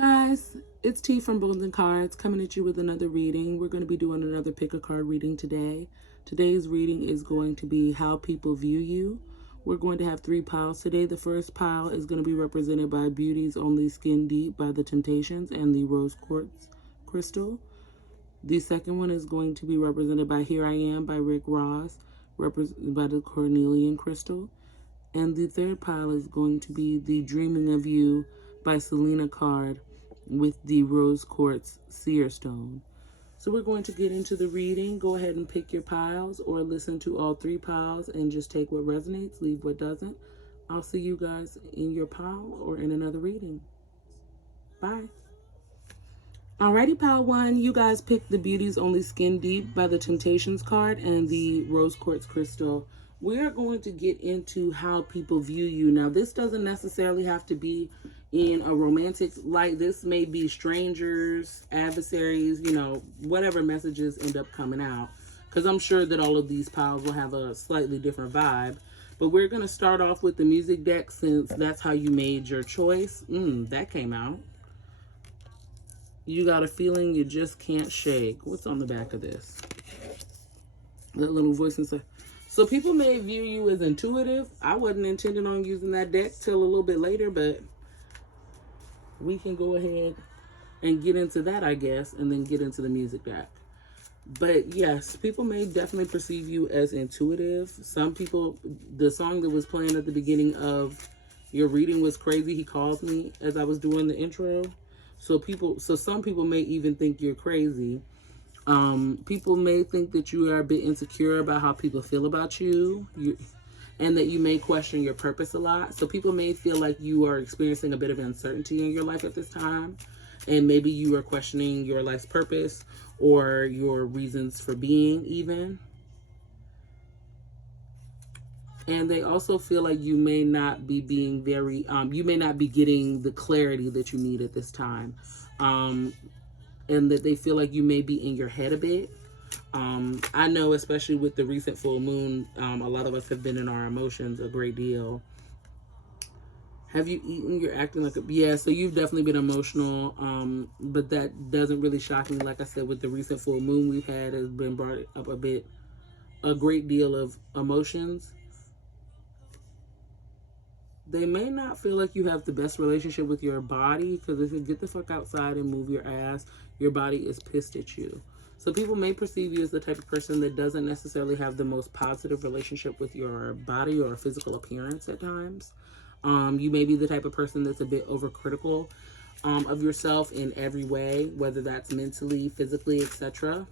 Guys, it's T from Bones and Cards coming at you with another reading. We're going to be doing another pick a card reading today. Today's reading is going to be how people view you. We're going to have 3 piles today. The first pile is going to be represented by Beauty's Only Skin Deep by the Temptations and the Rose Quartz Crystal. The second one is going to be represented by Here I Am by Rick Ross, represented by the Cornelian Crystal. And the third pile is going to be the Dreaming of You by Selena card with the Rose Quartz Seer Stone. So we're going to get into the reading. Go ahead and pick your piles or listen to all 3 piles and just take what resonates, leave what doesn't. I'll see you guys in your pile or in another reading. Bye. Alrighty, pile 1, you guys picked the Beauty's Only Skin Deep by the Temptations card and the Rose Quartz Crystal. We are going to get into how people view you. Now, this doesn't necessarily have to be in a romantic light. This may be strangers, adversaries, whatever messages end up coming out. Because I'm sure that all of these piles will have a slightly different vibe. But we're going to start off with the music deck since that's how you made your choice. That came out. You got a feeling you just can't shake. What's on the back of this? That little voice inside. So people may view you as intuitive. I wasn't intending on using that deck till a little bit later, but we can go ahead and get into that, I guess, and then get into the music deck. But yes, people may definitely perceive you as intuitive. Some people, the song that was playing at the beginning of your reading was Crazy He Calls Me as I was doing the intro. So some people may even think you're crazy. People may think that you are a bit insecure about how people feel about you, and that you may question your purpose a lot. So people may feel like you are experiencing a bit of uncertainty in your life at this time, and maybe you are questioning your life's purpose or your reasons for being even. And they also feel like you may not be being very, you may not be getting the clarity that you need at this time. And that they feel like you may be in your head a bit. I know, especially with the recent full moon, a lot of us have been in our emotions a great deal. Have you eaten? You're acting like a... Yeah, so you've definitely been emotional, but that doesn't really shock me. Like I said, with the recent full moon we've had, has been brought up a great deal of emotions. They may not feel like you have the best relationship with your body, because if you get the fuck outside and move your ass, your body is pissed at you. So people may perceive you as the type of person that doesn't necessarily have the most positive relationship with your body or physical appearance at times. You may be the type of person that's a bit overcritical of yourself in every way, whether that's mentally, physically, etc.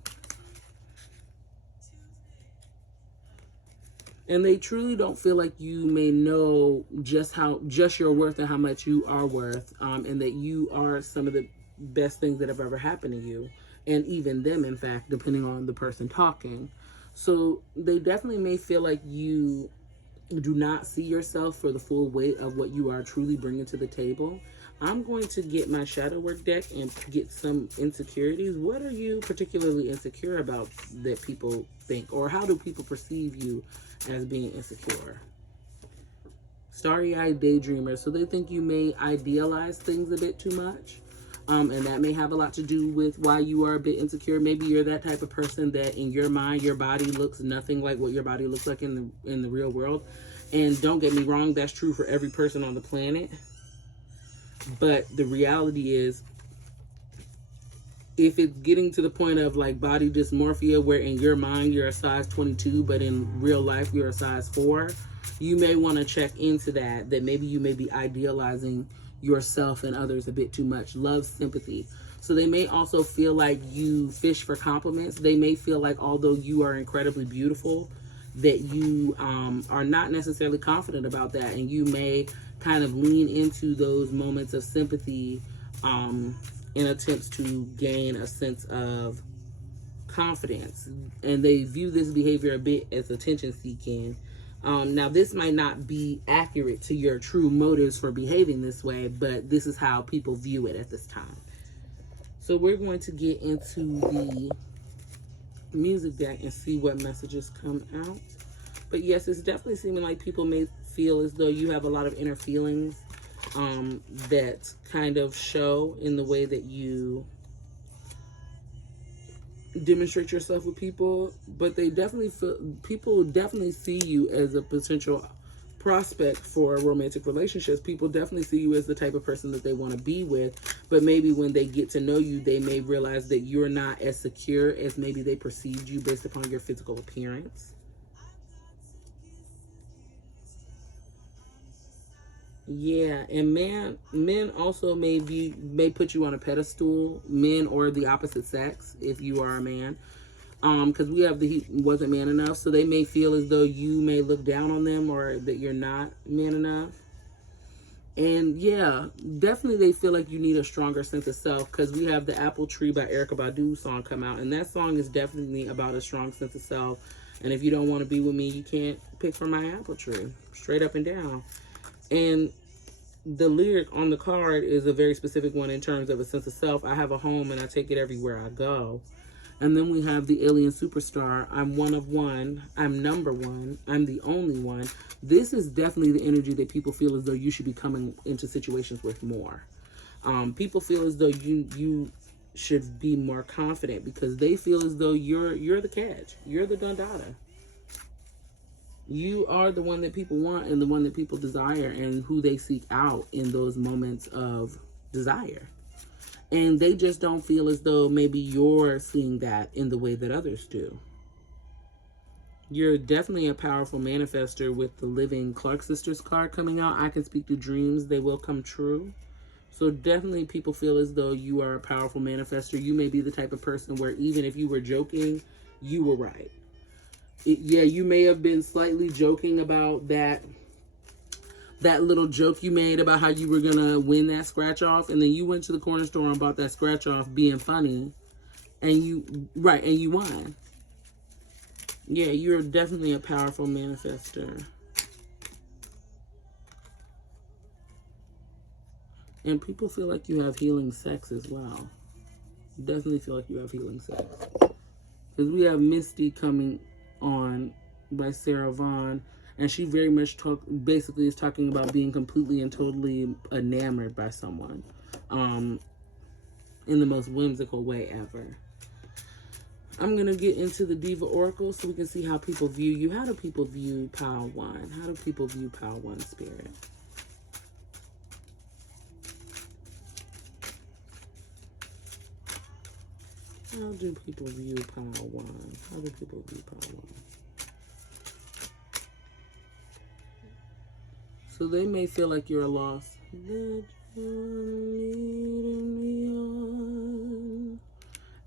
And they truly don't feel like you may know just your worth and how much you are worth, and that you are some of the best things that have ever happened to you, and even them, in fact, depending on the person talking. So they definitely may feel like you do not see yourself for the full weight of what you are truly bringing to the table. I'm going to get my shadow work deck and get some insecurities. What are you particularly insecure about that people think, or how do people perceive you as being insecure? Starry-eyed daydreamer. So they think you may idealize things a bit too much. And that may have a lot to do with why you are a bit insecure. Maybe you're that type of person that in your mind, your body looks nothing like what your body looks like in the real world. And don't get me wrong, that's true for every person on the planet. But the reality is, if it's getting to the point of like body dysmorphia, where in your mind you're a size 22, but in real life you're a size 4, you may want to check into that maybe you may be idealizing yourself and others a bit too much. Love, sympathy. So they may also feel like you fish for compliments. They may feel like although you are incredibly beautiful, that you are not necessarily confident about that, and you may kind of lean into those moments of sympathy in attempts to gain a sense of confidence. And they view this behavior a bit as attention seeking. Now, this might not be accurate to your true motives for behaving this way, but this is how people view it at this time. So we're going to get into the music deck and see what messages come out. But yes, it's definitely seeming like people may feel as though you have a lot of inner feelings that kind of show in the way that you demonstrate yourself with people, but they definitely feel, people definitely see you as a potential prospect for romantic relationships. People definitely see you as the type of person that they want to be with, but maybe when they get to know you, they may realize that you're not as secure as maybe they perceived you based upon your physical appearance. Yeah, and men also may put you on a pedestal, men or the opposite sex if you are a man. Because we have the he wasn't man enough, so they may feel as though you may look down on them or that you're not man enough. And yeah, definitely they feel like you need a stronger sense of self, because we have the Apple Tree by Erykah Badu song come out, and that song is definitely about a strong sense of self. And if you don't want to be with me, you can't pick from my apple tree, straight up and down. And the lyric on the card is a very specific one in terms of a sense of self. I have a home and I take it everywhere I go. And then we have the alien superstar. I'm one of one. I'm number one. I'm the only one. This is definitely the energy that people feel as though you should be coming into situations with more. People feel as though you should be more confident, because they feel as though you're the catch. You're the Dundada. You are the one that people want and the one that people desire and who they seek out in those moments of desire. And they just don't feel as though maybe you're seeing that in the way that others do. You're definitely a powerful manifester with the Living Clark Sisters card coming out. I can speak to dreams, they will come true. So definitely people feel as though you are a powerful manifester. You may be the type of person where even if you were joking, you were right. Yeah, you may have been slightly joking about that little joke you made about how you were gonna win that scratch off, and then you went to the corner store and bought that scratch off being funny, and you won. Yeah, you're definitely a powerful manifester. And people feel like you have healing sex as well. Definitely feel like you have healing sex. Because we have Misty coming on by Sarah Vaughan, and she very much basically is talking about being completely and totally enamored by someone, in the most whimsical way ever. I'm gonna get into the Diva Oracle so we can see how people view you. How do people view Pile 1? How do people view Pile 1 Spirit? How do people view Pile 1? How do people view Pile 1? So they may feel like you're a loss.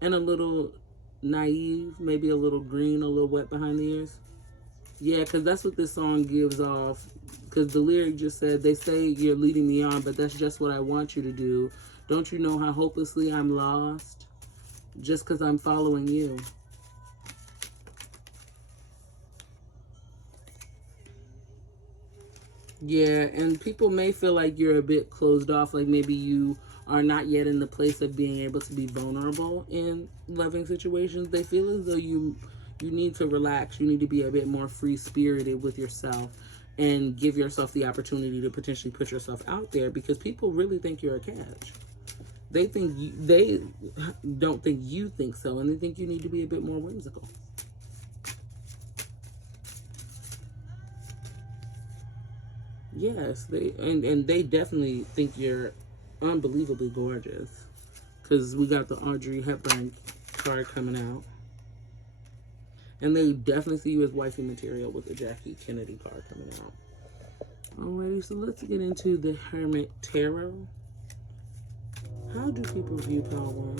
And a little naive, maybe a little green, a little wet behind the ears. Yeah, because that's what this song gives off. Because the lyric just said, they say you're leading me on, but that's just what I want you to do. Don't you know how hopelessly I'm lost? Just because I'm following you. Yeah, and people may feel like you're a bit closed off, like maybe you are not yet in the place of being able to be vulnerable in loving situations. They feel as though you need to relax. You need to be a bit more free-spirited with yourself and give yourself the opportunity to potentially put yourself out there, because people really think you're a catch. They don't think you think so, and they think you need to be a bit more whimsical. Yes, and they definitely think you're unbelievably gorgeous, because we got the Audrey Hepburn card coming out, and they definitely see you as wifey material with the Jackie Kennedy card coming out. Alrighty, so let's get into the Hermit Tarot. How do people view Power 1?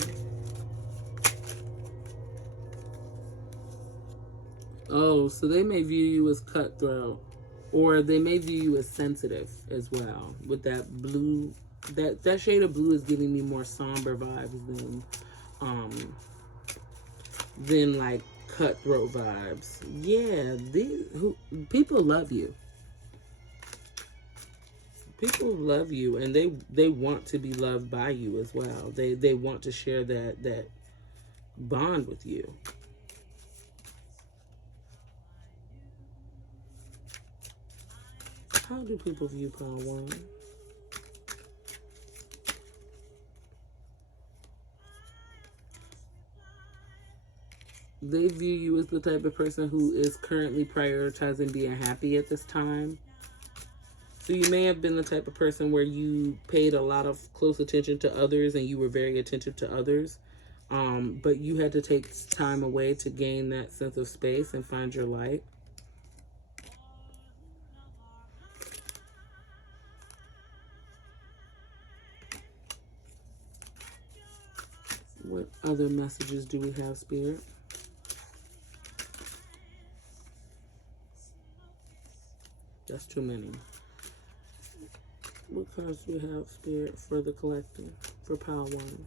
Oh, so they may view you as cutthroat, or they may view you as sensitive as well. With that blue, that shade of blue is giving me more somber vibes than like cutthroat vibes. Yeah, people love you. People love you, and they want to be loved by you as well. They want to share that bond with you. How do people view Power 1? They view you as the type of person who is currently prioritizing being happy at this time. So you may have been the type of person where you paid a lot of close attention to others and you were very attentive to others. But you had to take time away to gain that sense of space and find your light. What other messages do we have, Spirit? That's too many. What cards do we have, Spirit, for the collective, for Pile 1?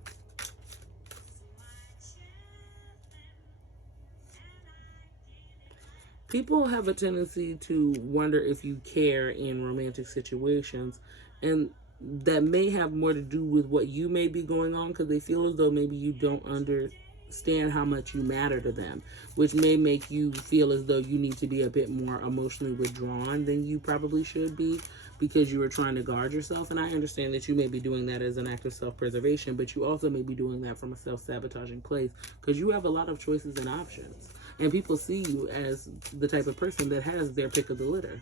People have a tendency to wonder if you care in romantic situations, and that may have more to do with what you may be going on, because they feel as though maybe you don't understand how much you matter to them, which may make you feel as though you need to be a bit more emotionally withdrawn than you probably should be, because you are trying to guard yourself. And I understand that you may be doing that as an act of self-preservation, but you also may be doing that from a self-sabotaging place, because you have a lot of choices and options. And people see you as the type of person that has their pick of the litter.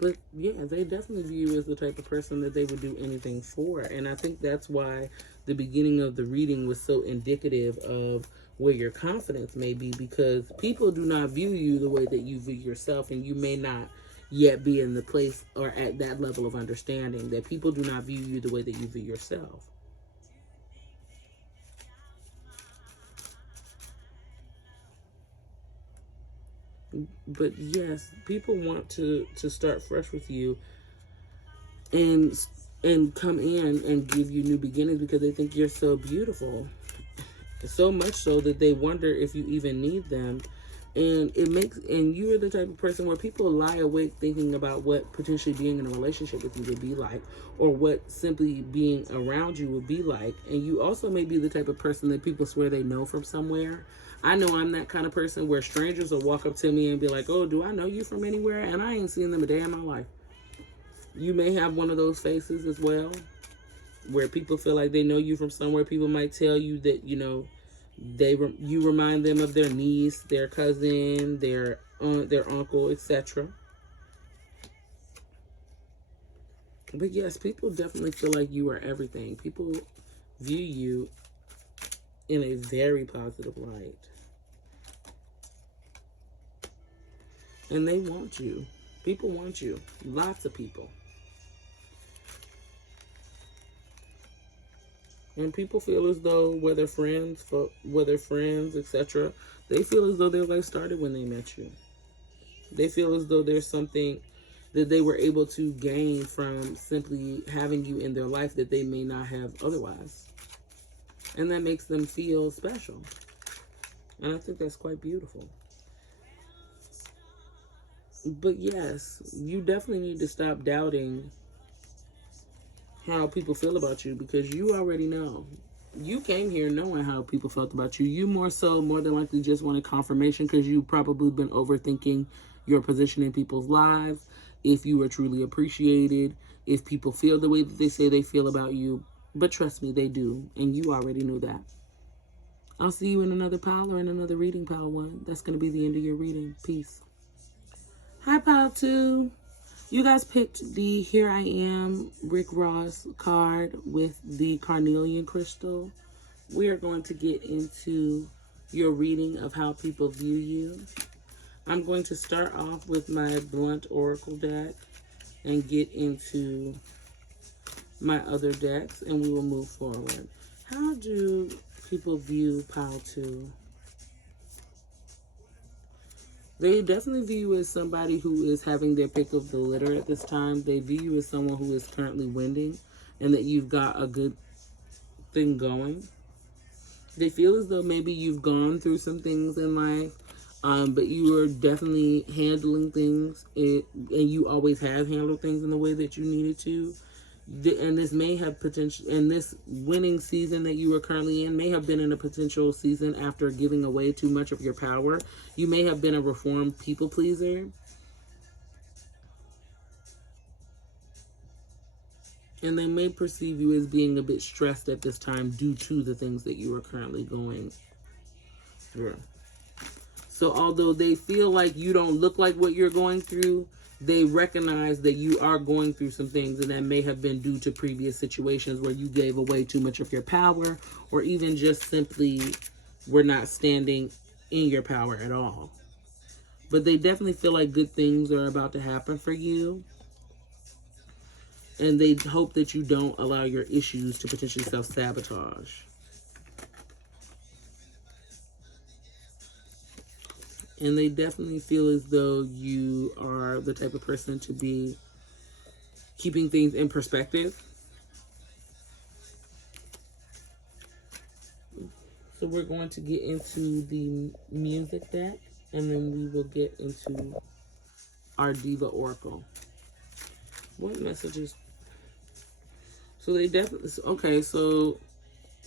But yeah, they definitely view you as the type of person that they would do anything for. And I think that's why the beginning of the reading was so indicative of where your confidence may be, because people do not view you the way that you view yourself, and you may not yet be in the place or at that level of understanding that people do not view you the way that you view yourself. But yes, people want to start fresh with you and come in and give you new beginnings, because they think you're so beautiful, so much so that they wonder if you even need them. And you're the type of person where people lie awake thinking about what potentially being in a relationship with you would be like, or what simply being around you would be like. And you also may be the type of person that people swear they know from somewhere. I know I'm that kind of person where strangers will walk up to me and be like, oh, do I know you from anywhere? And I ain't seen them a day in my life. You may have one of those faces as well, where people feel like they know you from somewhere. People might tell you that, you remind them of their niece, their cousin, their aunt, their uncle, etc. But yes, people definitely feel like you are everything. People view you in a very positive light. And they want you. People want you. Lots of people. And people feel as though, whether friends, etc., they feel as though their life started when they met you. They feel as though there's something that they were able to gain from simply having you in their life that they may not have otherwise. And that makes them feel special. And I think that's quite beautiful. But yes, you definitely need to stop doubting how people feel about you, because you already know. You came here knowing how people felt about you. You more than likely just wanted confirmation, because you've probably been overthinking your position in people's lives, if you were truly appreciated, if people feel the way that they say they feel about you. But trust me, they do, and you already knew that. I'll see you in another pile or in another reading, Pile 1. That's going to be the end of your reading. Peace. Hi, Pile 2. You guys picked the Here I Am Rick Ross card with the carnelian crystal. We are going to get into your reading of how people view you. I'm going to start off with my blunt oracle deck and get into my other decks, and we will move forward. How do people view Pile 2? They definitely view you as somebody who is having their pick of the litter at this time. They view you as someone who is currently winning, and that you've got a good thing going. They feel as though maybe you've gone through some things in life, but you are definitely handling things, and you always have handled things in the way that you needed to. And this may have potential, and this winning season that you are currently in may have been in a potential season after giving away too much of your power. You may have been a reformed people pleaser. And they may perceive you as being a bit stressed at this time due to the things that you are currently going through. So although they feel like you don't look like what you're going through, they recognize that you are going through some things, and that may have been due to previous situations where you gave away too much of your power, or even just simply were not standing in your power at all. But they definitely feel like good things are about to happen for you, and they hope that you don't allow your issues to potentially self-sabotage. And they definitely feel as though you are the type of person to be keeping things in perspective. So we're going to get into the music deck, and then we will get into our Diva Oracle. What messages? So they definitely, okay, so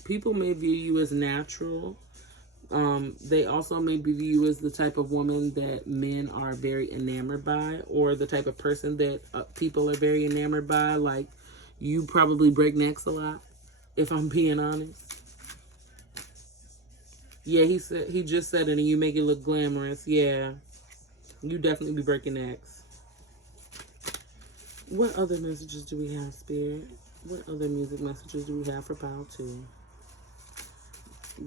people may view you as natural. They also may view you as the type of woman that men are very enamored by, or the type of person that people are very enamored by. Like, you probably break necks a lot, if I'm being honest. Yeah, he just said it, and you make it look glamorous. Yeah, you definitely be breaking necks. What other messages do we have, Spirit? What other music messages do we have for Pile 2?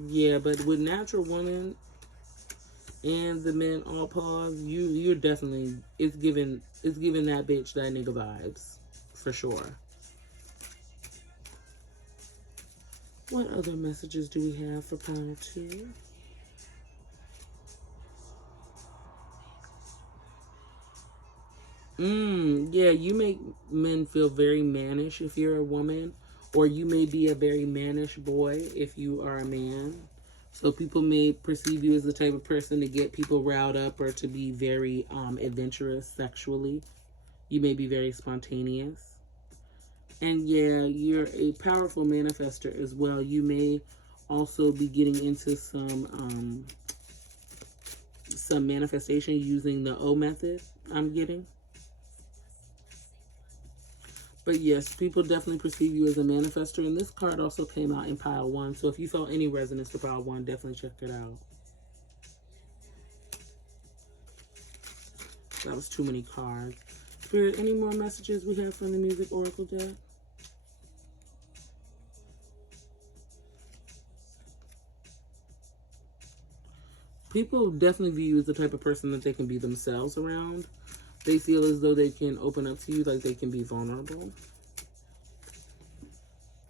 Yeah, but with Natural Woman and the men all pause, you're definitely, it's giving that bitch that nigga vibes for sure. What other messages do we have for Pile 2? Yeah, you make men feel very mannish if you're a woman, or you may be a very mannish boy if you are a man. So people may perceive you as the type of person to get people riled up, or to be very adventurous sexually. You may be very spontaneous. And yeah, you're a powerful manifester as well. You may also be getting into some manifestation using the O method, I'm getting. But yes, people definitely perceive you as a manifester. And this card also came out in Pile 1. So if you felt any resonance for Pile 1, definitely check it out. That was too many cards. Spirit, any more messages we have from the Music Oracle deck? People definitely view you as the type of person that they can be themselves around. They feel as though they can open up to you, like they can be vulnerable.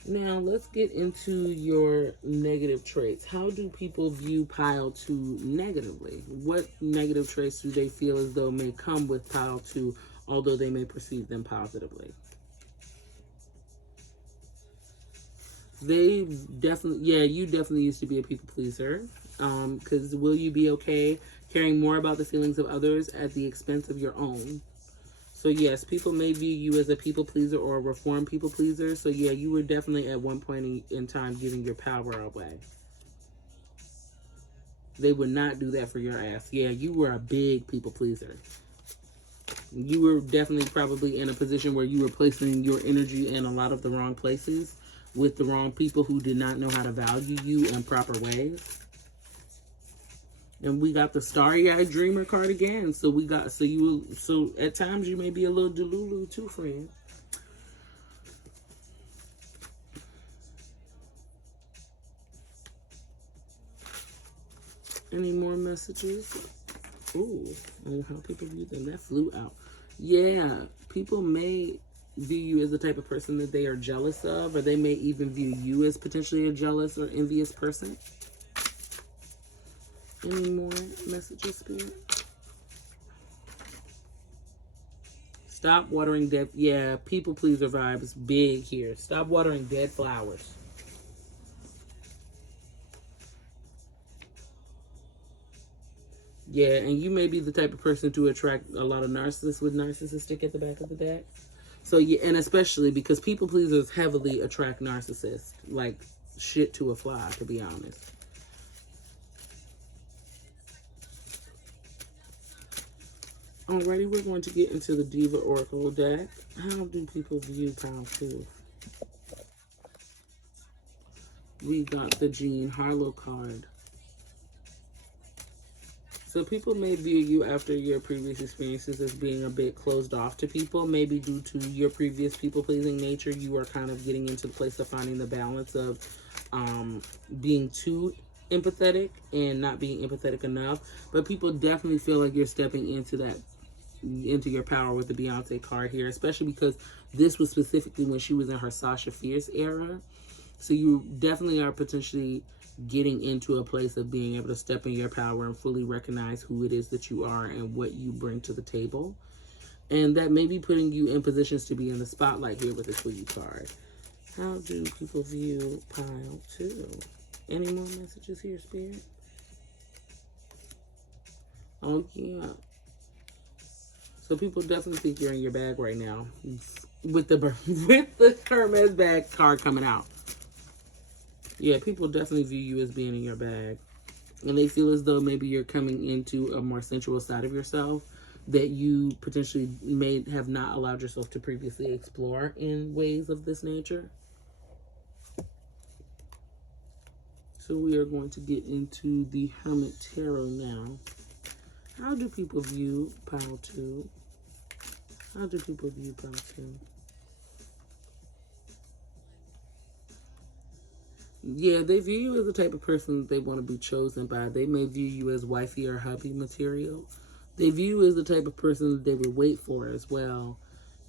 Now, let's get into your negative traits. How do people view Pile 2 negatively? What negative traits do they feel as though may come with Pile 2, although they may perceive them positively? They definitely, yeah, you definitely used to be a people pleaser. Because will you be okay caring more about the feelings of others at the expense of your own? So yes, people may view you as a people pleaser or a reformed people pleaser. So yeah, you were definitely at one point in time giving your power away. They would not do that for your ass. Yeah, you were a big people pleaser. You were definitely probably in a position where you were placing your energy in a lot of the wrong places with the wrong people who did not know how to value you in proper ways. And we got the starry-eyed dreamer card again. So so at times you may be a little delulu too, friend. Any more messages? Ooh, and how people view them. That flew out. Yeah, people may view you as the type of person that they are jealous of, or they may even view you as potentially a jealous or envious person. Any more messages, Spirit? Stop watering dead. Yeah, people pleaser vibes big here. Stop watering dead flowers. Yeah, and you may be the type of person to attract a lot of narcissists with narcissistic at the back of the deck. So yeah, and especially because people pleasers heavily attract narcissists, like shit to a fly, to be honest. Alrighty, we're going to get into the Diva Oracle deck. How do people view Pile 2? We got the Jean Harlow card. So people may view you after your previous experiences as being a bit closed off to people. Maybe due to your previous people-pleasing nature, you are kind of getting into the place of finding the balance of being too empathetic and not being empathetic enough. But people definitely feel like you're stepping into your power with the Beyonce card here, especially because this was specifically when she was in her Sasha Fierce era. So you definitely are potentially getting into a place of being able to step in your power and fully recognize who it is that you are and what you bring to the table. And that may be putting you in positions to be in the spotlight here with the Twiggy card. How do people view pile 2? Any more messages here, Spirit? Oh, yeah. So people definitely think you're in your bag right now with the Hermes bag card coming out. Yeah, people definitely view you as being in your bag. And they feel as though maybe you're coming into a more sensual side of yourself that you potentially may have not allowed yourself to previously explore in ways of this nature. So we are going to get into the Hermit Tarot now. How do people view pile 2? How do people view pile 2? Yeah, they view you as the type of person that they want to be chosen by. They may view you as wifey or hubby material. They view you as the type of person that they would wait for as well.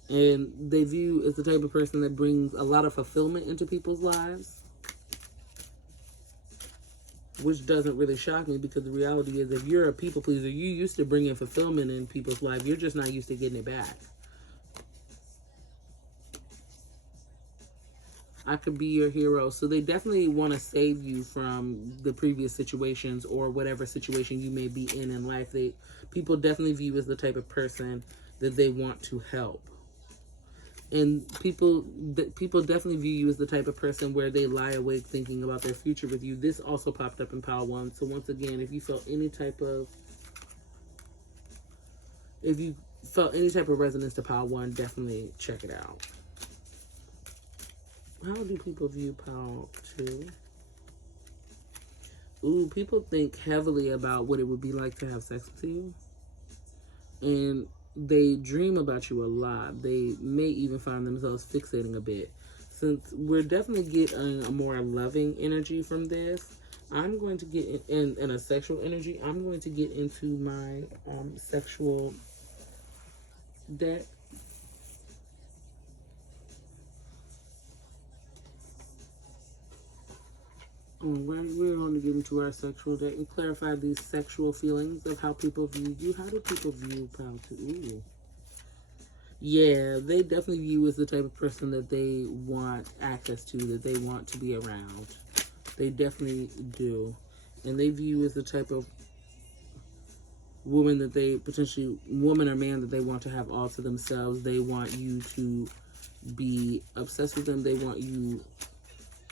And they view you as the type of person that brings a lot of fulfillment into people's lives. Which doesn't really shock me because the reality is if you're a people pleaser, you used to bring in fulfillment in people's life. You're just not used to getting it back. I could be your hero. So they definitely want to save you from the previous situations or whatever situation you may be in life. People definitely view you as the type of person that they want to help. And people definitely view you as the type of person where they lie awake thinking about their future with you. This also popped up in pile 1. So once again, if you felt any type of resonance to pile 1, definitely check it out. How do people view pile 2? Ooh, people think heavily about what it would be like to have sex with you. And they dream about you a lot. They may even find themselves fixating a bit. Since we're definitely getting a more loving energy from this, I'm going to get in a sexual energy. I'm going to get into my sexual deck. Alright, we're going to get into our sexual deck and clarify these sexual feelings of how people view you. How do people view pile 2? Ooh. Yeah, they definitely view you as the type of person that they want access to, that they want to be around. They definitely do. And they view you as the type of woman woman or man that they want to have all to themselves. They want you to be obsessed with them. They want you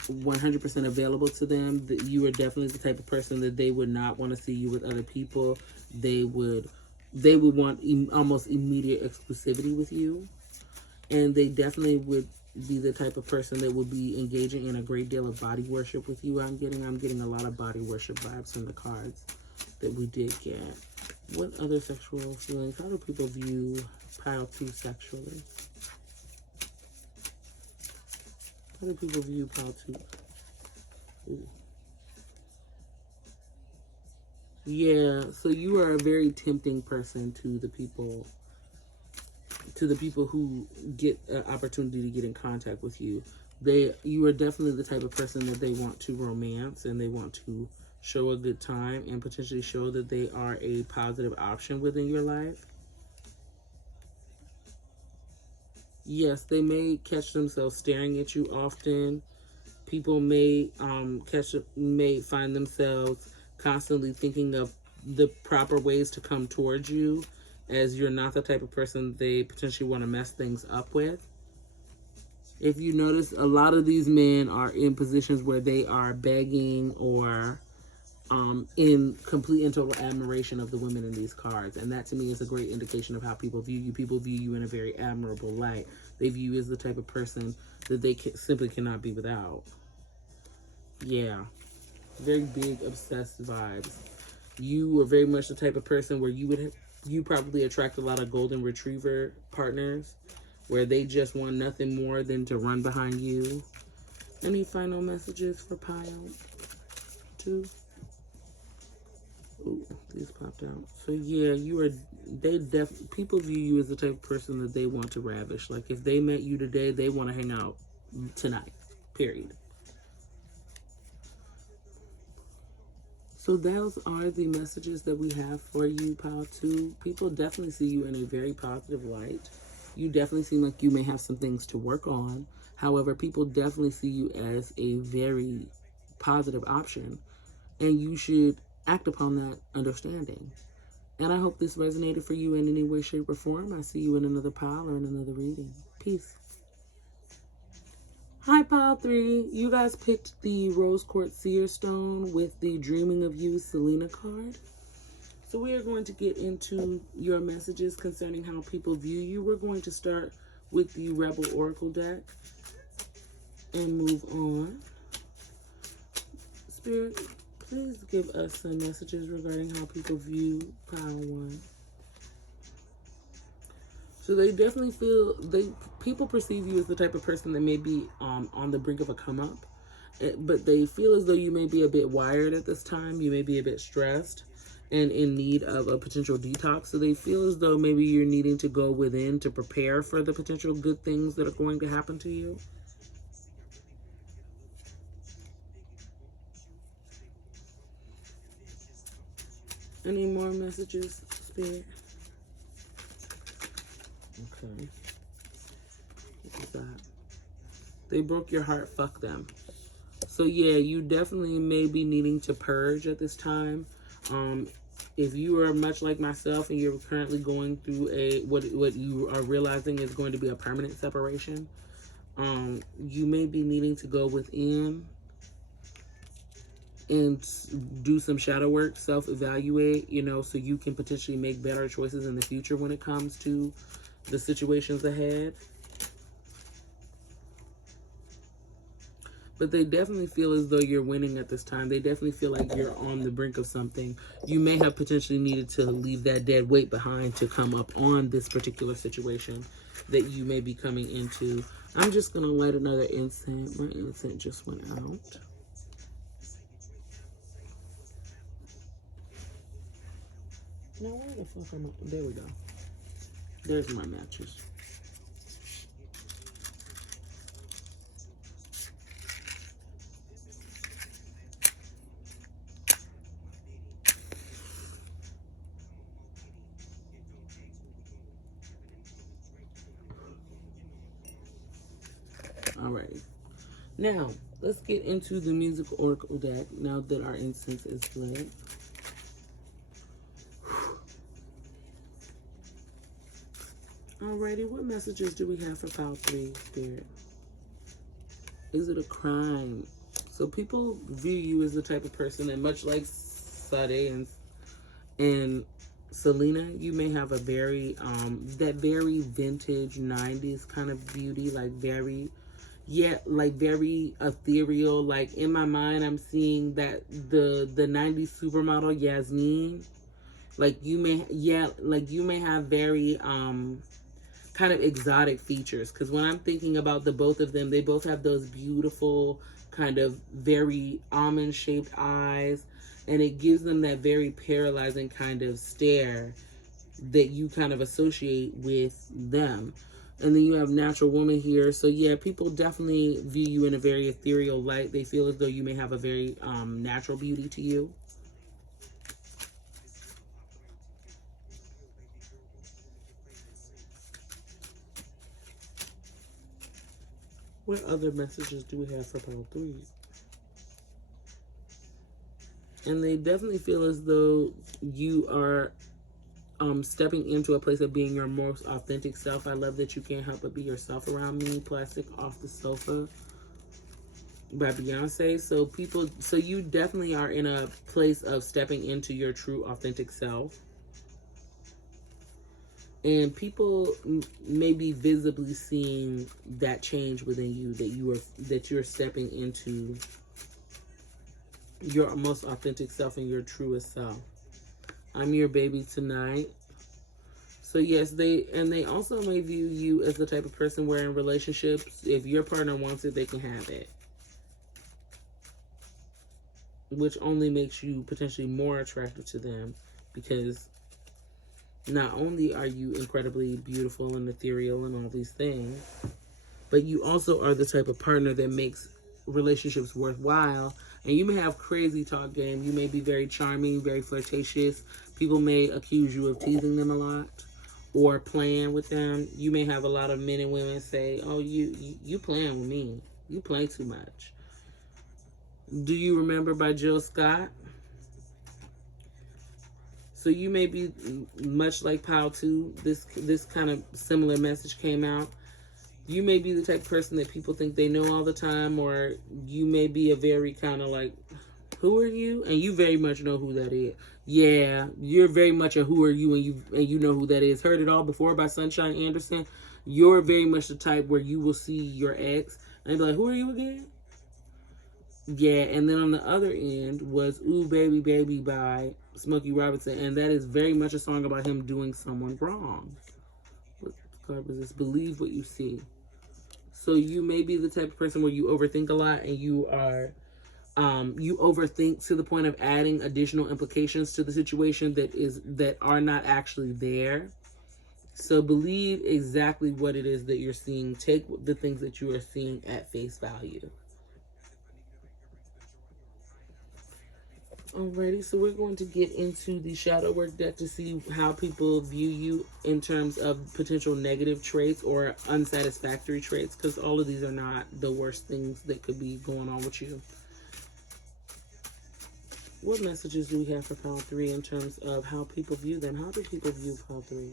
100% available to them. That you are definitely the type of person that they would not want to see you with other people. They would want almost immediate exclusivity with you. And they definitely would be the type of person that would be engaging in a great deal of body worship with you. I'm getting a lot of body worship vibes from the cards that we did get. What other sexual feelings? How do people view pile 2 sexually? How do people view pile 2? Ooh. Yeah, so you are a very tempting person to the people who get an opportunity to get in contact with you. You are definitely the type of person that they want to romance and they want to show a good time and potentially show that they are a positive option within your life. Yes, they may catch themselves staring at you often. People may find themselves constantly thinking of the proper ways to come towards you, as you're not the type of person they potentially want to mess things up with. If you notice, a lot of these men are in positions where they are begging or in complete and total admiration of the women in these cards. And that to me is a great indication of how people view you. People view you in a very admirable light. They view you as the type of person that they simply cannot be without. Yeah. Very big, obsessed vibes. You are very much the type of person where you probably attract a lot of golden retriever partners where they just want nothing more than to run behind you. Any final messages for pile 2? Ooh, these popped out. So yeah, people view you as the type of person that they want to ravish. Like if they met you today, they want to hang out tonight. Period. So those are the messages that we have for you, pile 2. People definitely see you in a very positive light. You definitely seem like you may have some things to work on. However, people definitely see you as a very positive option, and you should act upon that understanding. And I hope this resonated for you in any way, shape, or form. I see you in another pile or in another reading. Peace. Hi, pile 3. You guys picked the Rose Quartz Seer Stone with the Dreaming of You Selena card. So we are going to get into your messages concerning how people view you. We're going to start with the Rebel Oracle deck and move on. Spirit, please give us some messages regarding how people view pile 1. So they definitely feel people perceive you as the type of person that may be on the brink of a come up, but they feel as though you may be a bit wired at this time. You may be a bit stressed and in need of a potential detox. So they feel as though maybe you're needing to go within to prepare for the potential good things that are going to happen to you. Any more messages, Spirit? Okay. What is that? They broke your heart. Fuck them. So yeah, you definitely may be needing to purge at this time. If you are much like myself and you're currently going through what you are realizing is going to be a permanent separation, you may be needing to go within and do some shadow work, self-evaluate, so you can potentially make better choices in the future when it comes to the situations ahead. But they definitely feel as though you're winning at this time. They definitely feel like you're on the brink of something. You may have potentially needed to leave that dead weight behind to come up on this particular situation that you may be coming into. I'm just going to light another incense. My incense just went out. Now, where the fuck am I? There we go. There's my matches. Alrighty. Now, let's get into the Music Oracle deck now that our incense is lit. Alrighty, what messages do we have for pile 3, Spirit? Is it a crime? So people view you as the type of person that, much like Sade and Selena, you may have a very that very vintage 90s kind of beauty, like very ethereal. Like in my mind, I'm seeing that the 90s supermodel Yasmin. Like you may have very kind of exotic features, because when I'm thinking about the both of them, they both have those beautiful kind of very almond shaped eyes, and it gives them that very paralyzing kind of stare that you kind of associate with them. And then you have Natural Woman here. So yeah, people definitely view you in a very ethereal light. They feel as though you may have a very natural beauty to you. What other messages do we have for pile 3? And they definitely feel as though you are stepping into a place of being your most authentic self. I love that you can't help but be yourself around me. Plastic Off the Sofa by Beyonce. So you definitely are in a place of stepping into your true authentic self. And people may be visibly seeing that change within you, that you're stepping into your most authentic self and your truest self. I'm your baby tonight. So yes, they also may view you as the type of person where in relationships, if your partner wants it, they can have it, which only makes you potentially more attractive to them, because not only are you incredibly beautiful and ethereal and all these things, but you also are the type of partner that makes relationships worthwhile. And you may have crazy talk game. You may be very charming, very flirtatious. People may accuse you of teasing them a lot or playing with them. You may have a lot of men and women say, "Oh, you playing with me. You play too much." Do You Remember by Jill Scott? So you may be much like Pile 2. This kind of similar message came out. You may be the type of person that people think they know all the time, or you may be a very kind of like, who are you? And you very much know who that is. Yeah, you're very much a who are you, and you know who that is. Heard It All Before by Sunshine Anderson. You're very much the type where you will see your ex and be like, who are you again? Yeah, and then on the other end was Ooh Baby Baby by Smokey Robinson, and that is very much a song about him doing someone wrong. What card was this? Believe What You See. So you may be the type of person where you overthink a lot, and you overthink to the point of adding additional implications to the situation that are not actually there. So believe exactly what it is that you're seeing. Take the things that you are seeing at face value. Alrighty, so we're going to get into the shadow work deck to see how people view you in terms of potential negative traits or unsatisfactory traits, because all of these are not the worst things that could be going on with you. What messages do we have for pile 3 in terms of how people view them? How do people view pile 3?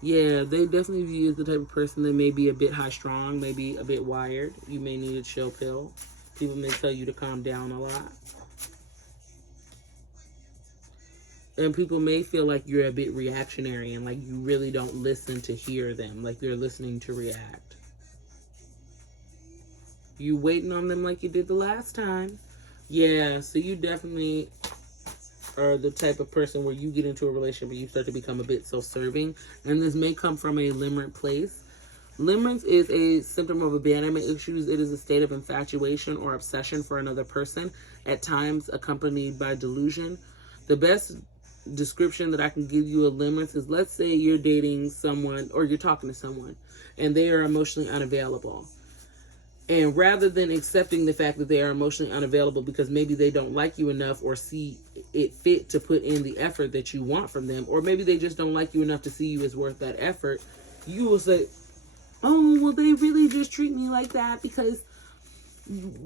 Yeah, they definitely view you as the type of person that may be a bit high strung, maybe a bit wired. You may need a chill pill. People may tell you to calm down a lot. And people may feel like you're a bit reactionary and like you really don't listen to hear them, like you're listening to react. You waiting on them like you did the last time. Yeah, so you definitely are the type of person where you get into a relationship and you start to become a bit self-serving. And this may come from a limerent place. Limerence is a symptom of abandonment issues. It is a state of infatuation or obsession for another person, at times accompanied by delusion. The best description that I can give you of limerence is, let's say you're dating someone or you're talking to someone and they are emotionally unavailable. And rather than accepting the fact that they are emotionally unavailable because maybe they don't like you enough or see it fit to put in the effort that you want from them, or maybe they just don't like you enough to see you as worth that effort, you will say, oh, well, they really just treat me like that because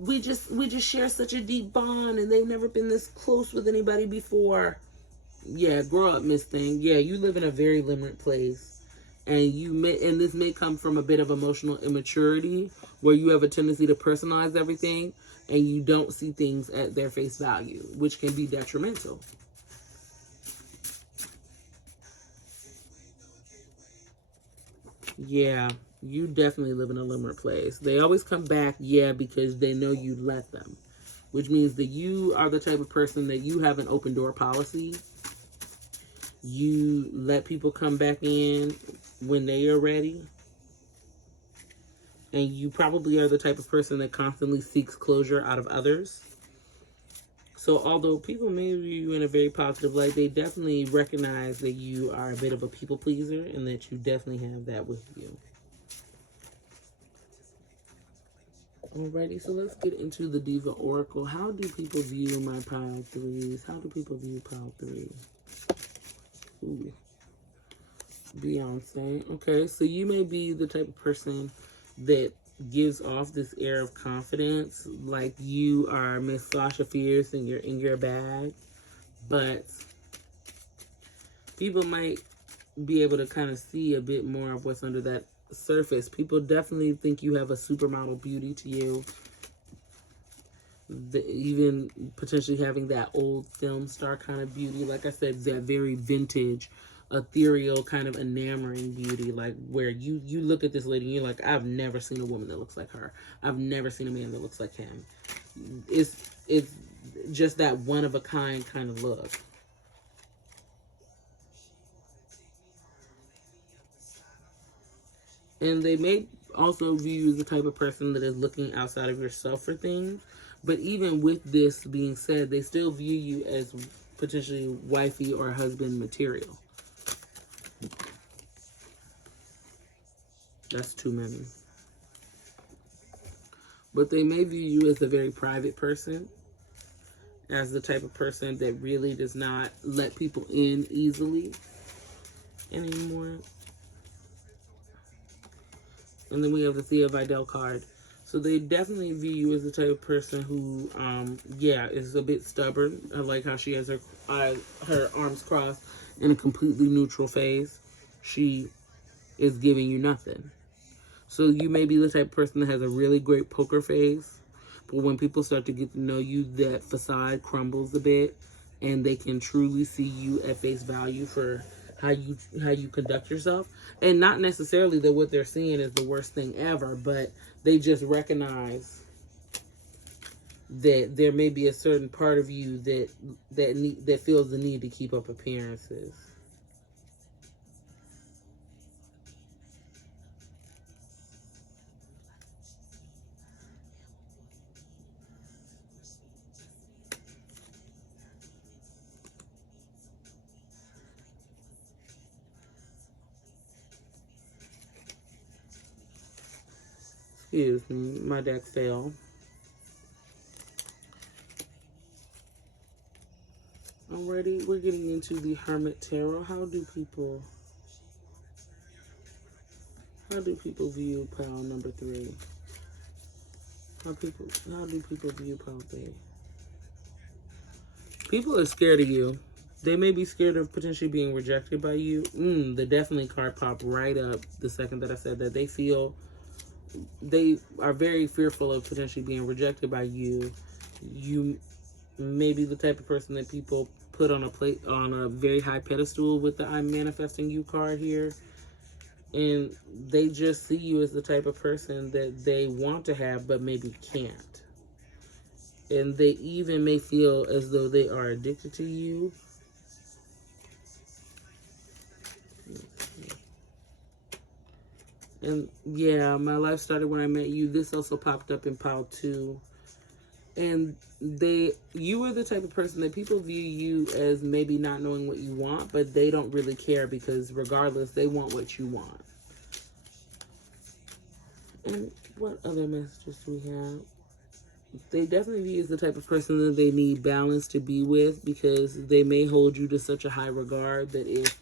we just share such a deep bond and they've never been this close with anybody before. Yeah, grow up, Miss Thing. Yeah, you live in a very limerent place. And this may come from a bit of emotional immaturity where you have a tendency to personalize everything and you don't see things at their face value, which can be detrimental. Yeah, you definitely live in a limerent place. They always come back, yeah, because they know you let them, which means that you are the type of person that you have an open door policy. You let people come back in when they are ready. And you probably are the type of person that constantly seeks closure out of others. So although people may view you in a very positive light, they definitely recognize that you are a bit of a people pleaser and that you definitely have that with you. Alrighty, so let's get into the Diva Oracle. How do people view my pile 3s? How do people view pile 3? Ooh. Beyonce. Okay, so you may be the type of person that gives off this air of confidence, like you are Miss Sasha Fierce and you're in your bag, but people might be able to kind of see a bit more of what's under that surface. People definitely think you have a supermodel beauty to you. Even potentially having that old film star kind of beauty. Like I said, that very vintage, ethereal kind of enamoring beauty, like where you look at this lady and you're like, I've never seen a woman that looks like her. I've never seen a man that looks like him. it's just that one of a kind of look. And they may also view you as the type of person that is looking outside of yourself for things. But even with this being said, they still view you as potentially wifey or husband material. That's too many. But they may view you as a very private person, as the type of person that really does not let people in easily anymore. And then we have the Thea Vidal card. So they definitely view you as the type of person who, is a bit stubborn. I like how she has her arms crossed in a completely neutral face. She is giving you nothing. So you may be the type of person that has a really great poker face, but when people start to get to know you, that facade crumbles a bit, and they can truly see you at face value for how you conduct yourself. And not necessarily that what they're seeing is the worst thing ever, but they just recognize that there may be a certain part of you that feels the need to keep up appearances. Excuse me, my deck fell. Alrighty, we're getting into the Hermit Tarot. How do people view pile number 3? How do people view pile 3? People are scared of you. They may be scared of potentially being rejected by you. The definitely card popped right up the second that I said that. They are very fearful of potentially being rejected by you. You may be the type of person that people put on a very high pedestal with the I'm manifesting you card here. And they just see you as the type of person that they want to have but maybe can't. And they even may feel as though they are addicted to you. And yeah, my life started when I met you. This also popped up in pile 2. And you are the type of person that people view you as maybe not knowing what you want, but they don't really care because regardless, they want what you want. And what other messages do we have? They definitely view you as the type of person that they need balance to be with, because they may hold you to such a high regard that if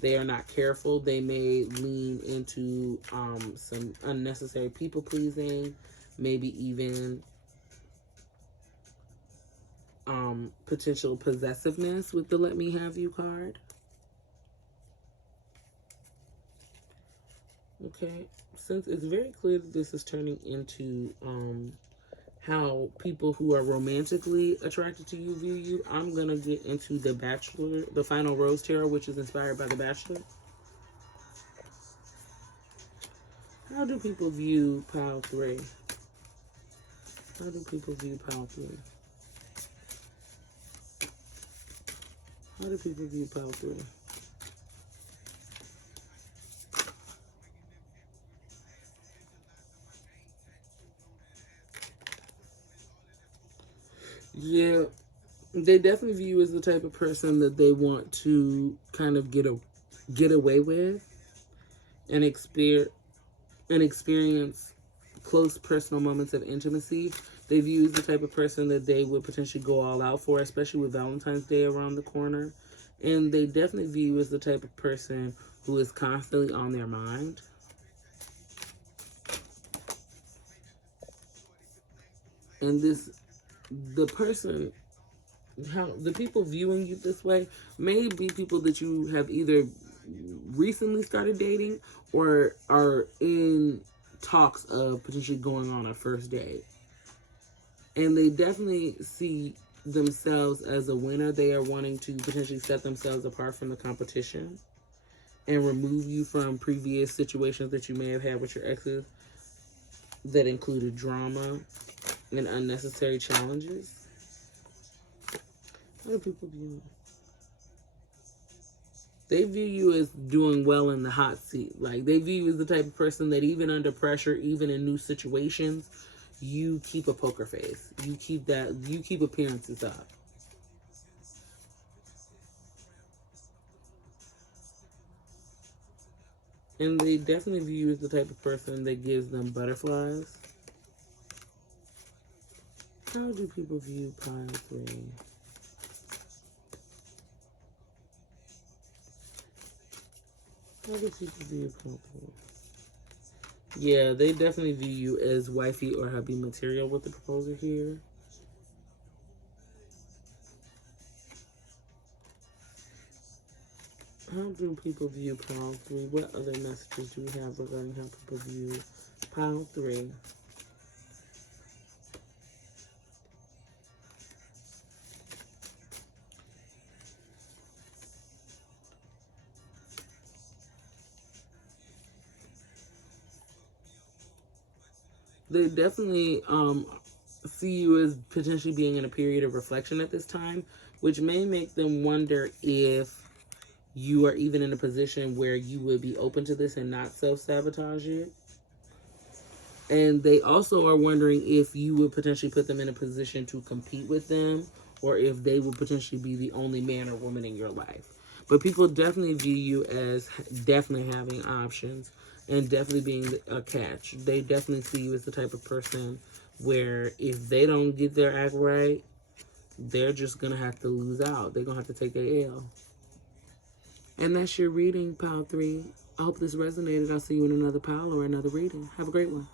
they are not careful, they may lean into some unnecessary people pleasing, maybe even potential possessiveness with the Let Me Have You card. Okay, since it's very clear that this is turning into how people who are romantically attracted to you view you, I'm gonna get into the Bachelor, the Final Rose Tarot, which is inspired by the Bachelor. How do people view pile 3? How do people view pile 3? How do people view pile 3? Yeah, they definitely view you as the type of person that they want to kind of get away with and experience close personal moments of intimacy. They view you as the type of person that they would potentially go all out for, especially with Valentine's Day around the corner. And they definitely view you as the type of person who is constantly on their mind. And the people viewing you this way may be people that you have either recently started dating or are in talks of potentially going on a first date. And they definitely see themselves as a winner. They are wanting to potentially set themselves apart from the competition and remove you from previous situations that you may have had with your exes that included drama. and unnecessary challenges. How do people view you? They view you as doing well in the hot seat. Like, they view you as the type of person that even under pressure, even in new situations, you keep a poker face. You keep appearances up. And they definitely view you as the type of person that gives them butterflies. How do people view pile 3? How do people view pile 3? Yeah, they definitely view you as wifey or hubby material with the proposal here. How do people view pile 3? What other messages do we have regarding how people view pile 3? They definitely see you as potentially being in a period of reflection at this time, which may make them wonder if you are even in a position where you would be open to this and not self-sabotage it. And they also are wondering if you would potentially put them in a position to compete with them, or if they would potentially be the only man or woman in your life. But people definitely view you as definitely having options and definitely being a catch. They definitely see you as the type of person where if they don't get their act right, they're just going to have to lose out. They're going to have to take a L. And that's your reading, Pile 3. I hope this resonated. I'll see you in another pile or another reading. Have a great one.